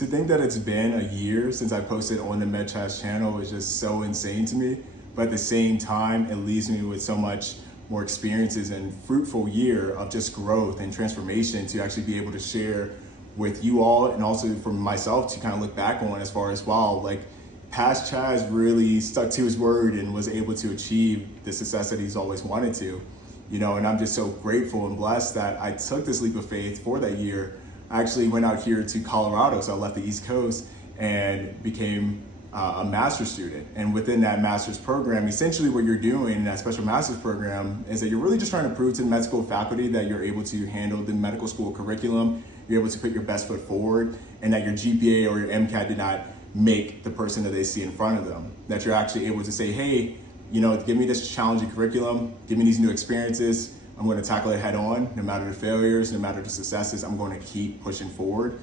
to think that it's been a year since I posted on the MedChats channel is just so insane to me. But at the same time, it leaves me with so much more experiences and fruitful year of just growth and transformation to actually be able to share with you all, and also for myself to kind of look back on as far as, wow, like past Chaz really stuck to his word and was able to achieve the success that he's always wanted to, and I'm just so grateful and blessed that I took this leap of faith for that year. I actually went out here to Colorado, so I left the East Coast and became a master's student. And within that master's program, essentially what you're doing in that special master's program is that you're really just trying to prove to the med school faculty that you're able to handle the medical school curriculum, you're able to put your best foot forward, and that your GPA or your MCAT did not make the person that they see in front of them. That you're actually able to say, hey, give me this challenging curriculum, give me these new experiences, I'm going to tackle it head on, no matter the failures, no matter the successes, I'm going to keep pushing forward.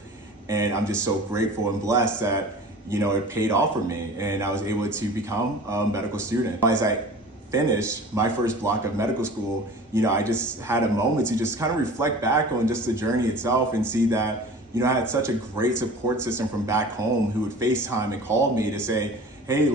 And I'm just so grateful and blessed that it paid off for me, and I was able to become a medical student. As I finished my first block of medical school, I just had a moment to just kind of reflect back on just the journey itself and see that, I had such a great support system from back home who would FaceTime and call me to say, hey,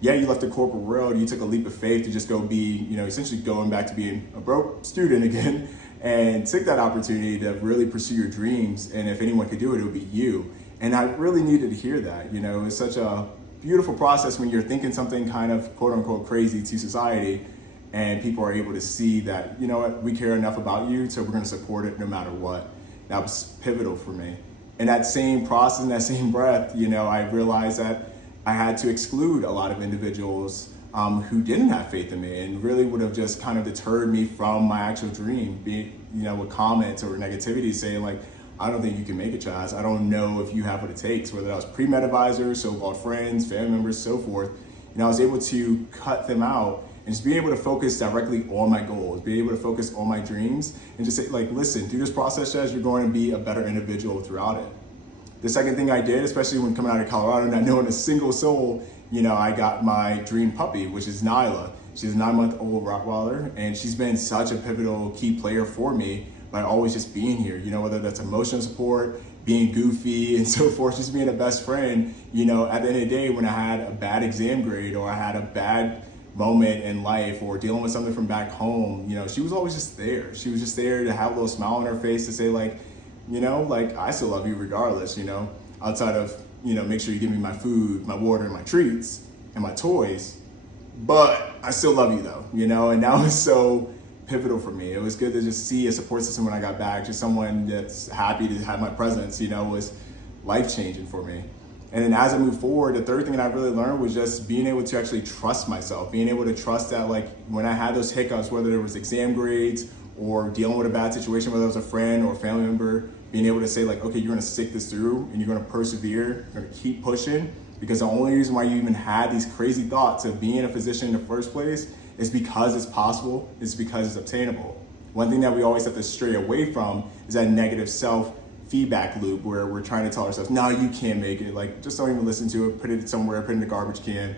yeah, you left the corporate world, you took a leap of faith to just go be, essentially going back to being a broke student again, and took that opportunity to really pursue your dreams. And if anyone could do it, it would be you. And I really needed to hear that. It's such a beautiful process when you're thinking something kind of quote unquote crazy to society, and people are able to see that, we care enough about you, so we're going to support it no matter what. That was pivotal for me. And that same process, in that same breath, I realized that I had to exclude a lot of individuals who didn't have faith in me and really would have just kind of deterred me from my actual dream, with comments or negativity saying like, I don't think you can make it, Chaz. I don't know if you have what it takes, whether that was pre-med advisors, so-called friends, family members, so forth. I was able to cut them out and just be able to focus directly on my goals, be able to focus on my dreams, and just say, listen, through this process, Chaz, you're going to be a better individual throughout it. The second thing I did, especially when coming out of Colorado, not knowing a single soul, I got my dream puppy, which is Nyla. She's a 9-month-old Rottweiler, and she's been such a pivotal key player for me by always just being here, whether that's emotional support, being goofy and so forth, just being a best friend. At the end of the day, when I had a bad exam grade or I had a bad moment in life or dealing with something from back home, she was always just there. She was just there to have a little smile on her face to say I still love you regardless, outside of, make sure you give me my food, my water, and my treats and my toys, but I still love you though, and that was so pivotal for me. It was good to just see a support system when I got back, just someone that's happy to have my presence, was life-changing for me. And then as I moved forward, the third thing that I really learned was just being able to actually trust myself, being able to trust that when I had those hiccups, whether there was exam grades or dealing with a bad situation, whether it was a friend or a family member, being able to say okay, you're gonna stick this through and you're gonna persevere, you're gonna keep pushing, because the only reason why you even had these crazy thoughts of being a physician in the first place is because it's possible, it's because it's obtainable. One thing that we always have to stray away from is that negative self-feedback loop where we're trying to tell ourselves, no, you can't make it. Just don't even listen to it, put it somewhere, put it in the garbage can.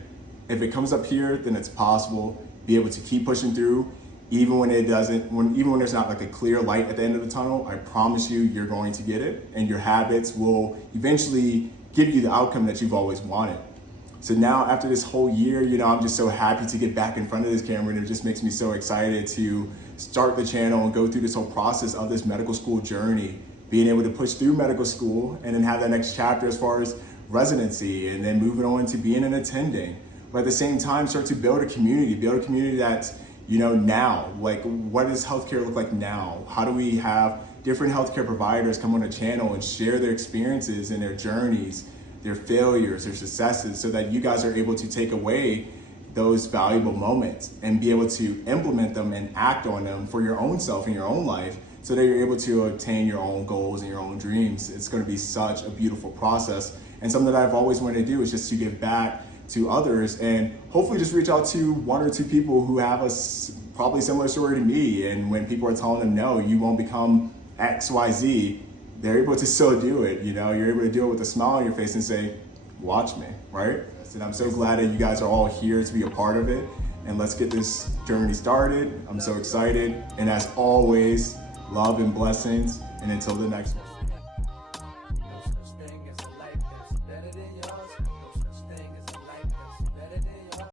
If it comes up here, then it's possible. Be able to keep pushing through, even when it doesn't, even when there's not a clear light at the end of the tunnel. I promise you, you're going to get it, and your habits will eventually give you the outcome that you've always wanted. So now after this whole year, I'm just so happy to get back in front of this camera, and it just makes me so excited to start the channel and go through this whole process of this medical school journey, being able to push through medical school and then have that next chapter as far as residency and then moving on to being an attending. But at the same time, start to build a community that's, now, what does healthcare look like now? How do we have different healthcare providers come on the channel and share their experiences and their journeys, their failures, their successes, so that you guys are able to take away those valuable moments and be able to implement them and act on them for your own self in your own life, so that you're able to obtain your own goals and your own dreams. It's going to be such a beautiful process, and something that I've always wanted to do is just to give back to others and hopefully just reach out to one or two people who have a probably similar story to me. And when people are telling them, no, you won't become XYZ, they're able to still do it. You're able to do it with a smile on your face and say, watch me, right? And I'm so glad that you guys are all here to be a part of it. And let's get this journey started. I'm so excited. And as always, love and blessings. And until the next one. was no such thing as